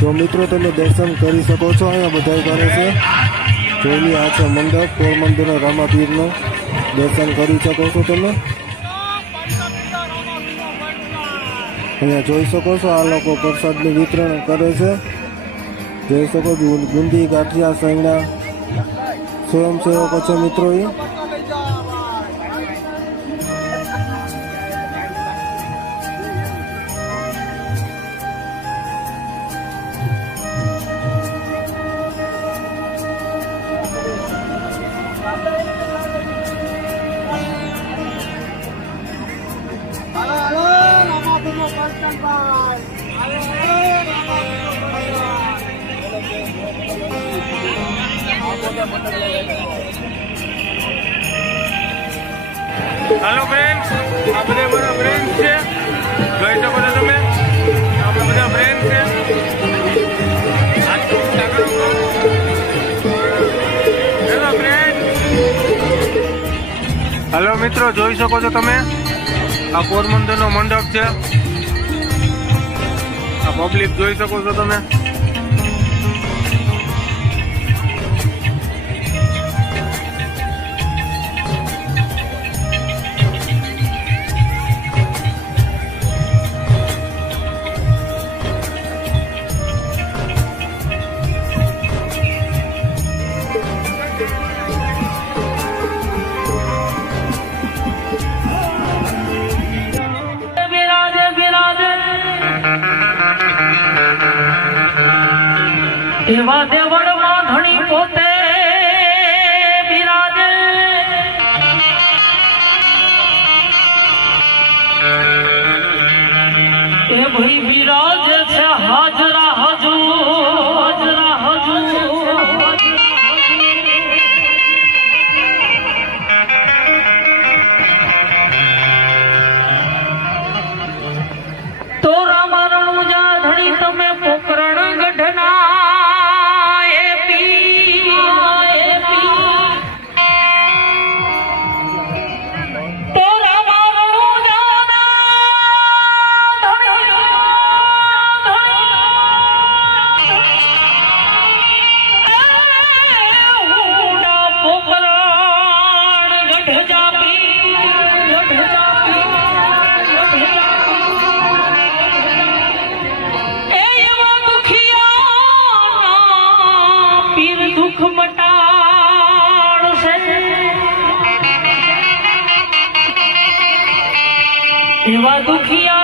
જો મિત્રો તમે દર્શન કરી શકો છો, અહીંયા બધા કરે છે. જોઈ આ છે મંડપ પોરબંદર રામાપીરનો. દર્શન કરી શકો છો તમે. અહીંયા જોઈ શકો છો આ લોકો પ્રસાદનું વિતરણ કરે છે. જોઈ શકો છો ગુંદી ગાંઠિયા સૈણા સ્વયંસેવકો છે મિત્રો. એ हेलो फ्रेंड्स, આ બધા મારા ફ્રેન્ડ છે. જોઈ શકો છો તમે, આપણે બધા ફ્રેન્ડ છે. હેલો ફ્રેન્ડ, હેલો મિત્રો, જોઈ શકો છો તમે આ પોરબંદરનો મંડપ છે. આ પબ્લિક જોઈ શકો છો તમે. એવા દેવળમાં ધણી પોતે બિરાજે. એ ભાઈ બિરાજે છે હાજરા હજુર, હાજરા હજુર. તો રામા રણુજા ધણી તમે પોકરણ ગઢના દુઃખ મટાડશે. એવા દુખિયા